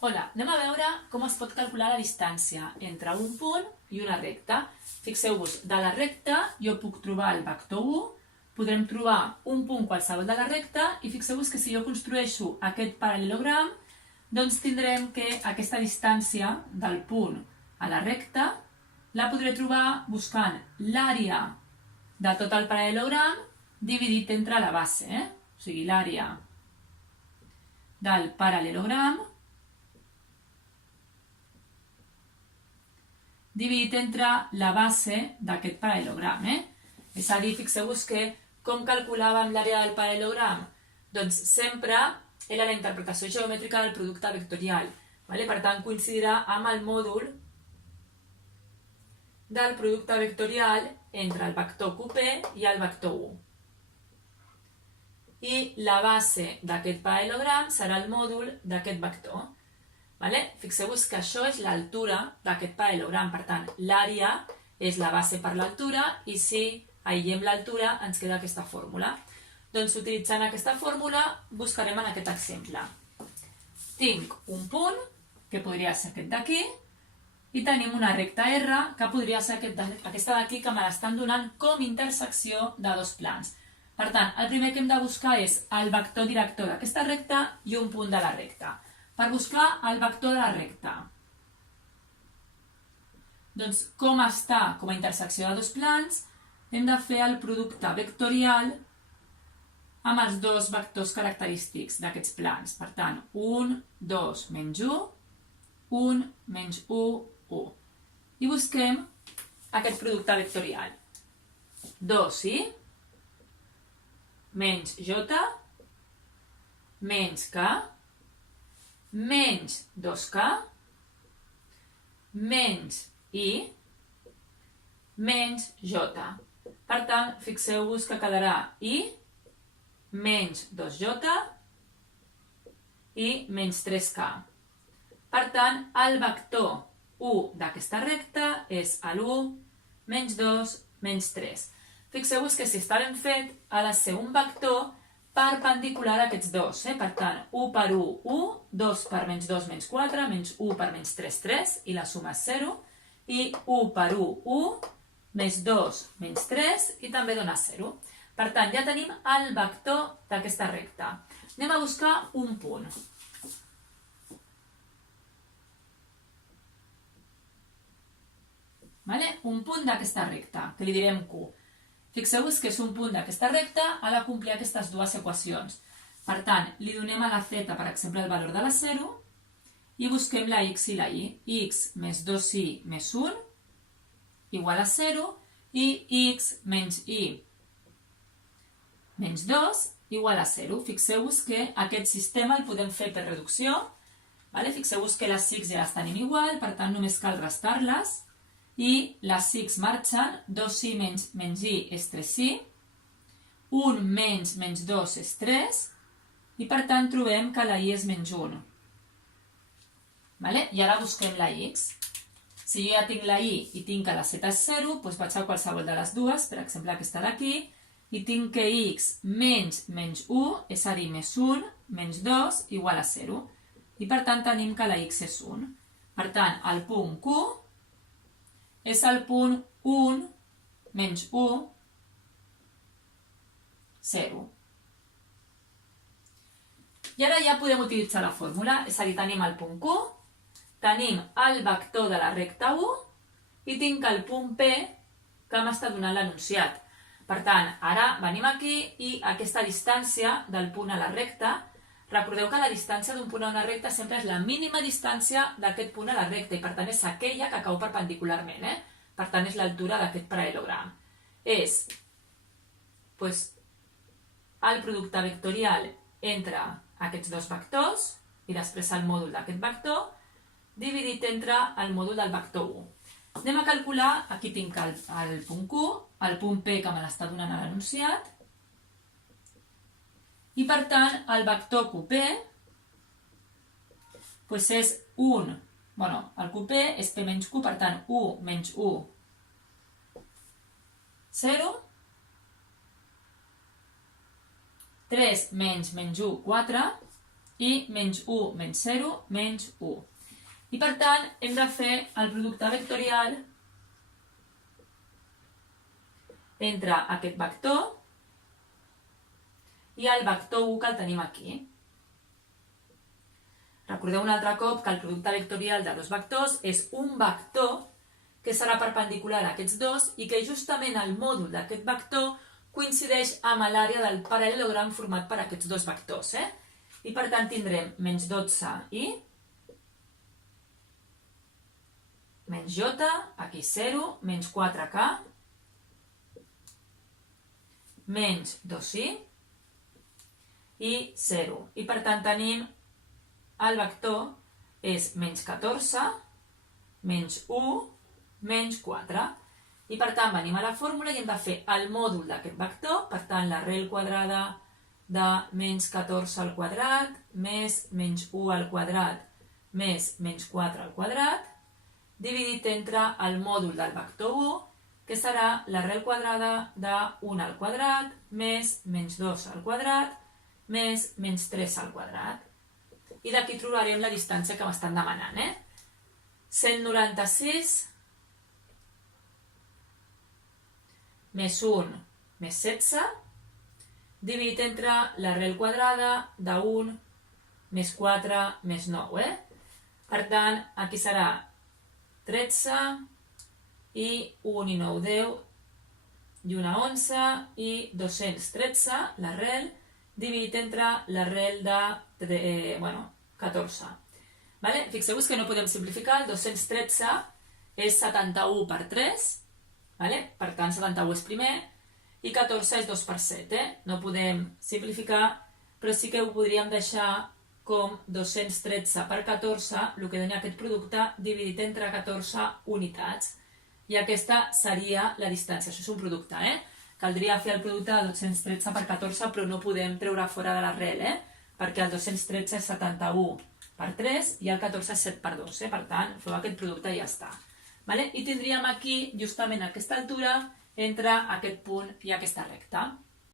Hola, anem a veure com es pot calcular la distància entre un punt i una recta. Fixeu-vos, de la recta jo puc trobar el vector 1, podrem trobar un punt qualsevol de la recta i fixeu-vos que si jo construeixo aquest paral·lelogram, doncs tindrem que aquesta distància del punt a la recta la podré trobar buscant l'àrea de tot el paral·lelogram dividit entre la base. O sigui, l'àrea del paral·lelogram dividit entre la base d'aquest paral·lelogram. És a dir, fixeu-vos que com calculàvem l'àrea del paral·lelogram? Doncs sempre era la interpretació geomètrica del producte vectorial. Per tant, coincidirà amb el mòdul del producte vectorial entre el vector QP i el vector 1. I la base d'aquest paral·lelogram serà el mòdul d'aquest vector. Fixeu-vos que això és l'altura d'aquest paral·lelogram, per tant, l'àrea és la base per l'altura i si aïllem l'altura ens queda aquesta fórmula. Doncs utilitzant aquesta fórmula buscarem en aquest exemple. Tinc un punt, que podria ser aquest d'aquí, i tenim una recta R, que podria ser aquesta d'aquí, que me l'estan donant com intersecció de dos plans. Per tant, el primer que hem de buscar és el vector director d'aquesta recta i un punt de la recta. Per buscar el vector de la recta. Doncs com està com a intersecció de dos plans, hem de fer el producte vectorial amb els dos vectors característics d'aquests plans. Per tant, 1, 2, menys 1, 1, menys 1, 1. I busquem aquest producte vectorial. 2i menys j menys k menys 2k menys i menys j. Per tant, fixeu-vos que quedarà i menys 2j i menys 3k. Per tant, el vector 1 d'aquesta recta és l'1 menys 2 menys 3. Fixeu-vos que si està ben fet ha de ser un vector perpendicular a aquests dos. Per tant, 1 per 1, 1, 2 per menys 2, menys 4, menys 1 per menys 3, 3, i la suma és 0, i 1 per 1, 1, més 2, menys 3, i també dona 0. Per tant, ja tenim el vector d'aquesta recta. Anem a buscar un punt. Un punt d'aquesta recta, que li direm Q. Fixeu-vos que és un punt d'aquesta recta, ha de complir aquestes dues equacions. Per tant, li donem a la z, per exemple, el valor de la 0 i busquem la x i la y. X més 2i més 1 igual a 0 i x menys y menys 2 igual a 0. Fixeu-vos que aquest sistema el podem fer per reducció. Fixeu-vos que les x ja les tenim igual, per tant només cal restar-les. I les x marxen, 2i menys i és 3i, 1 menys 2 és 3, i per tant trobem que la i és menys 1. I ara busquem la x. Si jo ja tinc la i i tinc que la z és 0, doncs vaig a qualsevol de les dues, per exemple aquesta d'aquí, i tinc que x menys 1, és a dir, més 1, menys 2, igual a 0. I per tant tenim que la x és 1. Per tant, el punt Q és el punt 1 menys 1, 0. I ara ja podem utilitzar la fórmula, és a dir, tenim el punt Q, tenim el vector de la recta 1 i tinc el punt P que m'està donant l'enunciat. Per tant, ara venim aquí i aquesta distància del punt a la recta, recordeu que la distància d'un punt a una recta sempre és la mínima distància d'aquest punt a la recta i per tant és aquella que cau perpendicularment. Per tant és l'altura d'aquest paral·lelogram. És el producte vectorial entre aquests dos vectors i després el mòdul d'aquest vector dividit entre el mòdul del vector 1. Anem a calcular, aquí tinc el punt Q, el punt P que me l'està donant a l'enunciat, i per tant el vector QP és 1, el QP és P menys Q, per tant 1 menys 1, 0, 3 menys 1, 4, i menys 1 menys 0 menys 1. I per tant hem de fer el producte vectorial entre aquest vector i el vector 1 que el tenim aquí. Recordeu un altre cop que el producte vectorial de dos vectors és un vector que serà perpendicular a aquests dos i que justament el mòdul d'aquest vector coincideix amb l'àrea del paral·lelogram format per aquests dos vectors. I per tant tindrem menys 12i, menys j, aquí 0, menys 4k, menys 2i i 0. I per tant tenim el vector és menys 14, menys 1, menys 4. I per tant venim a la fórmula i hem de fer el mòdul d'aquest vector, per tant l'arrel quadrada de menys 14 al quadrat més menys 1 al quadrat més menys 4 al quadrat, dividit entre el mòdul del vector 1, que serà l'arrel quadrada de 1 al quadrat més menys 2 al quadrat més menys 3 al quadrat. I d'aquí trobarem la distància que m'estan demanant. 196 més 1 més 16, dividit entre l'arrel quadrada de 1 més 4 més 9. Per tant, aquí serà 13 i 1 i 9, 10 i 1, 11 i 213, l'arrel, dividit entre l'arrel de 14. Fixeu-vos que no podem simplificar, el 213 és 71 per 3, per tant 71 és primer, i 14 és 2 per 7. No podem simplificar, però sí que ho podríem deixar com 213 per 14, el que dona aquest producte, dividit entre 14 unitats. I aquesta seria la distància. Això és un producte. Caldria fer el producte de 213 per 14, però no podem treure fora de l'arrel, perquè el 213 és 71 per 3 i el 14 és 7 per 2. Per tant, feu aquest producte i ja està. I tindríem aquí justament aquesta altura entre aquest punt i aquesta recta.